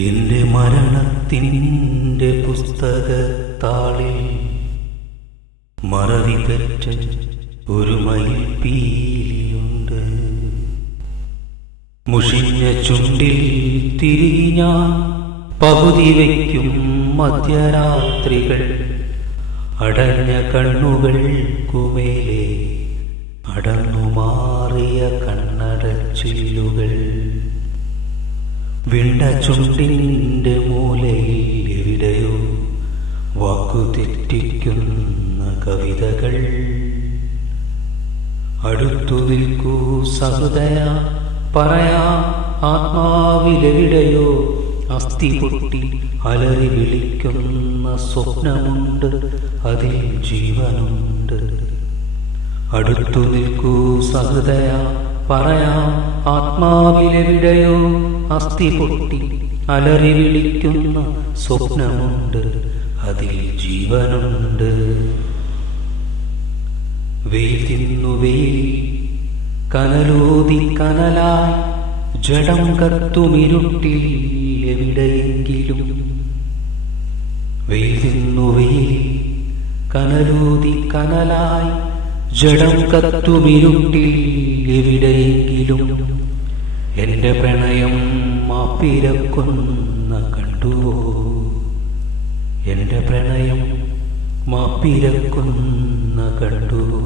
എന്റെ മരണത്തിൻ്റെ പുസ്തകത്താളിൽ മറവി പെറ്റ ഒരു മയിൽപ്പീലിയുണ്ട്. മുഷിഞ്ഞ ചുണ്ടിൽ തിരികെ ഞാൻ പകുതി വയ്ക്കും മധ്യരാത്രികൾ. അടഞ്ഞ കണ്ണുകൾക്കുമേലെ അടന്നു മാറിയ കണ്ണടച്ചില്ലുകൾ. വിണ്ട ചുണ്ടിൻ്റെ മൂലയിൽ എവിടെയോ വാക്കു തെറ്റിക്കുന്ന കവിതകൾ. അടുത്തു നിൽക്കൂ സഹൃദയ, പറയാം ആത്മാവിലെവിടെയോ അസ്ഥി പൊട്ടി അലറി വിളിക്കുന്ന സ്വപ്നമുണ്ട്, അതിൽ ജീവനുണ്ട്. അടുത്തു നിൽക്കൂ സഹൃദയ, പറയാം ആത്മാവിലെവിടെയോ അസ്ഥി പൊട്ടി അലറി വിളിക്കുന്ന സ്വപ്നമുണ്ട്, അതിൽ ജീവനുണ്ട്. വെയിൽ തിന്നു വെയിൽ കനലൂതി കനലായി ജഡം കത്തുമിരുട്ടിൽ എവിടെയെങ്കിലും. വെയിൽ തിന്നു വെയിൽ കനലൂതി കനലായി ജഡം കത്തുമിരുട്ടിൽ എവിടെയെങ്കിലും. എന്റെ പ്രണയം മാപ്പിരക്കുന്ന കണ്ടുവോ? എന്റെ പ്രണയം മാപ്പിരക്കുന്ന കണ്ടുവോ?